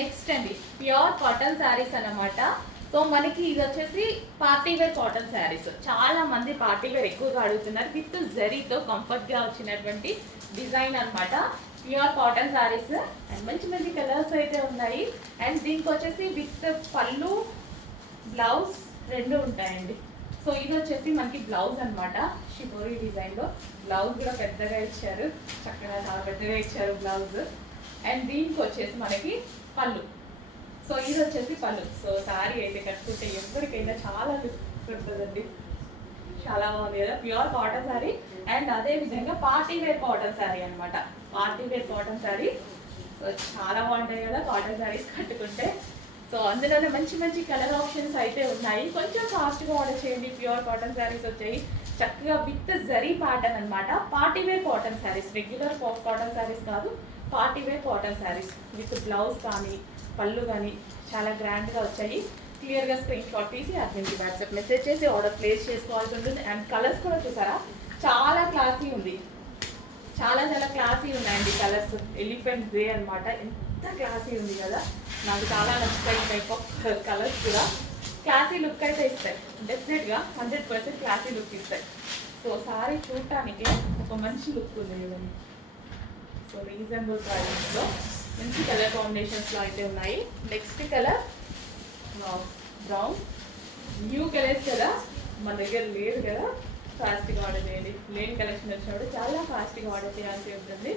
Next అండి pure cotton saris అన్నమాట. So మనకి ఇది వచ్చేసి పార్టీ వేర్ కాటన్ శారీస్. చాలా మంది పార్టీ వేర్ ఎక్కువగా అడుగుతున్నారు. విత్ జరీతో కంఫర్ట్గా వచ్చినటువంటి డిజైన్ అనమాట. ప్యూర్ కాటన్ శారీస్ అండ్ మంచి మంచి కలర్స్ అయితే ఉన్నాయి. అండ్ దీనికి వచ్చేసి విత్ పళ్ళు బ్లౌజ్ రెండు ఉంటాయండి. సో ఇది వచ్చేసి మనకి బ్లౌజ్ అనమాట. షిబోరి డిజైన్లో బ్లౌజ్ కూడా పెద్దగా ఇచ్చారు, చక్కగా చాలా పెద్దగా ఇచ్చారు బ్లౌజ్. అండ్ దీనికి వచ్చేసి మనకి పళ్ళు. సో ఇది వచ్చేసి పళ్ళు. సో శారీ అయితే కట్టుకుంటే ఎవరికైనా చాలా లుక్ ఉంటుందండి. చాలా బాగుంది కదా, ప్యూర్ కాటన్ శారీ. అండ్ అదే విధంగా పార్టీ వేర్ కాటన్ శారీ అనమాట. Party wear cotton sari. So చాలా బాగుంటాయి కదా కాటన్ శారీస్ కట్టుకుంటే. సో అందులోనే మంచి మంచి కలర్ ఆప్షన్స్ అయితే ఉన్నాయి. కొంచెం ఫాస్ట్గా ఆర్డర్ చేయండి. ప్యూర్ కాటన్ శారీస్ వచ్చాయి చక్కగా విత్ జరీ ప్యాటర్న్ అనమాట. Party wear cotton sarees, regular cotton sarees కాదు, party wear cotton sarees with blouse కానీ పళ్ళు కానీ చాలా గ్రాండ్గా వచ్చాయి. క్లియర్గా స్క్రీన్ షాట్ తీసి అడ్మిన్కి వాట్సాప్ మెసేజ్ చేసి ఆర్డర్ ప్లేస్ చేసుకోవాల్సి ఉంటుంది. అండ్ కలర్స్ కూడా చూసారా, చాలా క్లాసీ ఉంది. చాలా చాలా క్లాసీ ఉన్నాయండి కలర్స్. ఎలిఫెంట్ గ్రే అనమాట. ఎంత క్లాసీ ఉంది కదా, నాకు చాలా నచ్చుతాయి. టైప్ ఆఫ్ కలర్స్ కూడా క్లాసీ లుక్ అయితే ఇస్తాయి. డెఫినెట్గా 100% క్లాసీ లుక్ ఇస్తాయి. సో సారీ చూడటానికి ఒక మంచి లుక్ ఉంది కదండి. సో రీజనబుల్ ప్రైస్లో మంచి కలర్ కాంబినేషన్స్లో అయితే ఉన్నాయి. Next colour brown. New colours కదా, మన దగ్గర లేదు కదా, ఫాస్ట్గా ఆర్డర్ చేయండి. లేని కలెక్షన్ వచ్చినప్పుడు చాలా ఫాస్ట్గా ఆర్డర్ చేయాల్సి ఉంటుంది.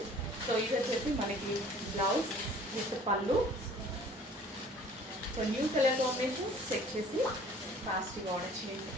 సో ఇది వచ్చేసి మనకి blouse with pallu. So new colour combination check చేసి ఫాస్ట్గా ఆర్డర్ చేయండి.